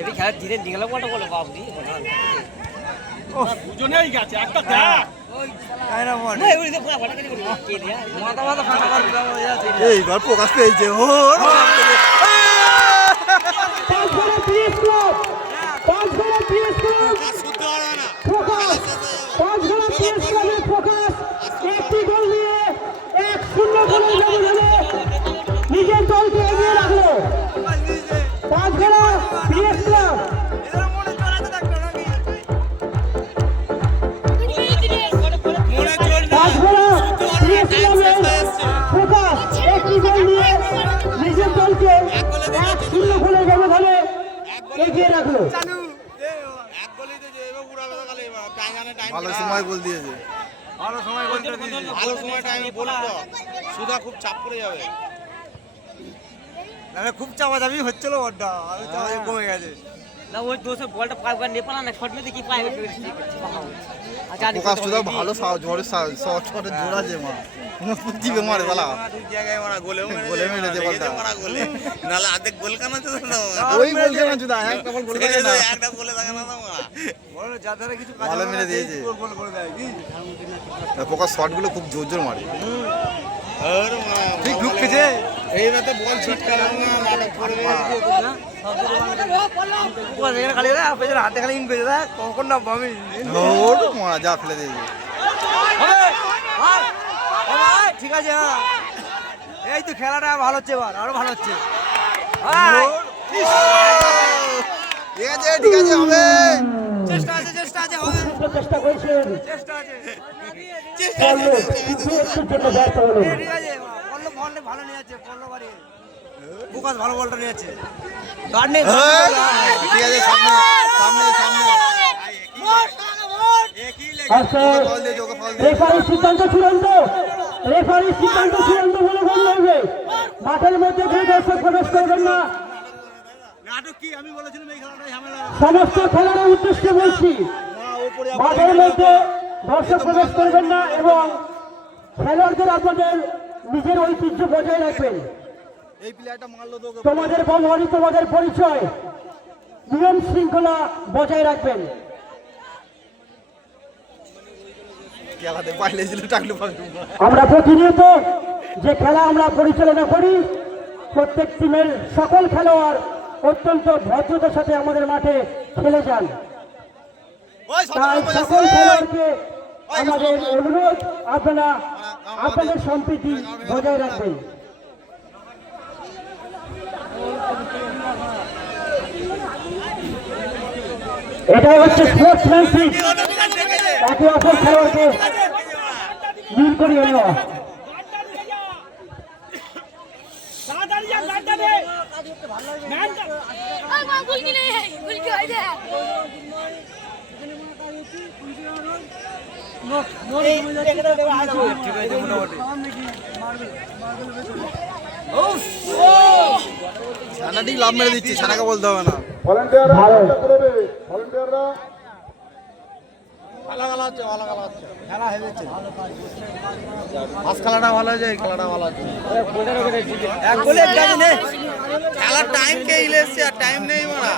AB খেলা ধীরে Nigel বলটা বলে বাপ দি দুজনেই গেছে একটা দেখ ওই কায়না বল না ওই যে পুরো বড় করে কে দিয়া মাথা মাথা ফাটা কর আছে এই বার প্রকাশ পেয়েছে ও পাঁচ বলে পিএস ক্লাব পাঁচ বলে পিএস ক্লাব শুদ্ধ হবে না ফোকাস পাঁচ বলে পিএস ক্লাবের ফোকাস একটি গোল নিয়ে 1-0 গোলের ব্যবধানে নিজের দলকে এগিয়ে রাখলো পাঁচ বলে পিএস ক্লাব এদের মনে চড়াতে থাকবে নাকি মনে চল না পাঁচ বলে পিএস ক্লাবের ফোকাস একটি গোল নিয়ে নিজের দলকে 1-0 গোলের ব্যবধানে এগিয়ে রাখলো এক গোলই তো এবার উড়াবে তাহলে টাইম ভালো সময় গোল দিয়েছে ভালো সময় বলতে দিয়েছি ভালো সময় টাইমে গোল তো সুধা খুব চাপ পড়ে যাবে না খুব চাপা যাবি হচ্ছিল ওটা আমি চাপা কমে গেছে না ওই দোষে বলটা পাই করে নেপাল না শট মেরে কি পাই আচ্ছা প্রকাশ সুধা ভালো ঝড়ে শট শটে জোড়া যে মা দিবে মারে বালা দুই জায়গায় মারা গোলেও গোলে মেরেছে বলটা মারা গোলে নালে অর্ধেক গোল কানা তো না ওই গোল কেন জুদা একটা বল গোল করে না একটা গোলে থাকে না তো মারা বল যাদের কিছু কাজ ভালো মেরে দিয়েছে গোল করে দেয় কি প্রকাশ শটগুলো খুব জোর জোর মারে আর মারা ঠিক ঢুকতেছে এইবার তো বল ছিটকা না নাটক করবে ও এখানে খালি রে পেছনে হাতে খালি ইন পেছে দেখ কখন না বামি ওর মারা যা ফেলে দিয়েছে ঠিক আছে হ্যাঁ এই তো খেলাটা ভালো হচ্ছে এবার আরো ভালো হচ্ছে ঠিক আছে ঠিক আছে হবে চেষ্টা আছে হবে চেষ্টা করছেন চেষ্টা আছে পল্লব কিন্তু একটুর জন্য ব্যর্থ হলো ঠিক আছে পল্লব বলটা ভালো নিয়ে যাচ্ছে পল্লব বাড়ি ফোকাস ভালো বলটা নিয়ে যাচ্ছে গার্ড নেই ঠিক আছে সামনে সামনে সামনে আচ্ছা ফল দিয়ে ওকে ফল দিয়ে রেফারির সিদ্ধান্ত চূড়ান্ত রেফারির সিদ্ধান্ত চূড়ান্ত বলে গণ্য হবে মাঠের মধ্যে কেউ দর্শক প্রবেশ করবেন না নাটক কি আমি বলেছিলাম এই খেলাটা ঝামেলা সমস্ত খেলার উদ্দেশ্যে বলছি মাঠের মধ্যে দর্শক প্রবেশ করবেন না এবং খেলোয়াড়দের আপনাদের নিজের ঐতিহ্য বজায় রাখবেন এই প্লেয়ারটা মারলো তো তোমাদের বলবানি তোমাদের পরিচয় নিয়ম শৃঙ্খলা বজায় রাখবেন খেলাতে পাইলে ছিল টাকলু পাকলু আমরা প্রতিনিয়ত যে খেলা আমরা পরিচালনা করি প্রত্যেক টিমের সকল খেলোয়াড় অত্যন্ত ভদ্রতার সাথে আমাদের মাঠে খেলে যান ওই তাই সকল খেলোয়াড়কে আমাদের অনুরোধ আপনারা আপনাদের সম্প্রীতি বজায় রাখবেন এটা হচ্ছে স্পোর্টসম্যানশিপ একে অপর খেলোয়াড়কে মিল করিয়ে নেওয়া ছানাটি লাভ মেরে দিচ্ছি ছানাকে বলতে হবে না ভালো আজ খেলাটা ভালো হয়েছে এই খেলাটা ভালো হচ্ছে এক গোলে এক কাজ নেই খেলার টাইম কে ইলেছে আর টাইম নেই মারা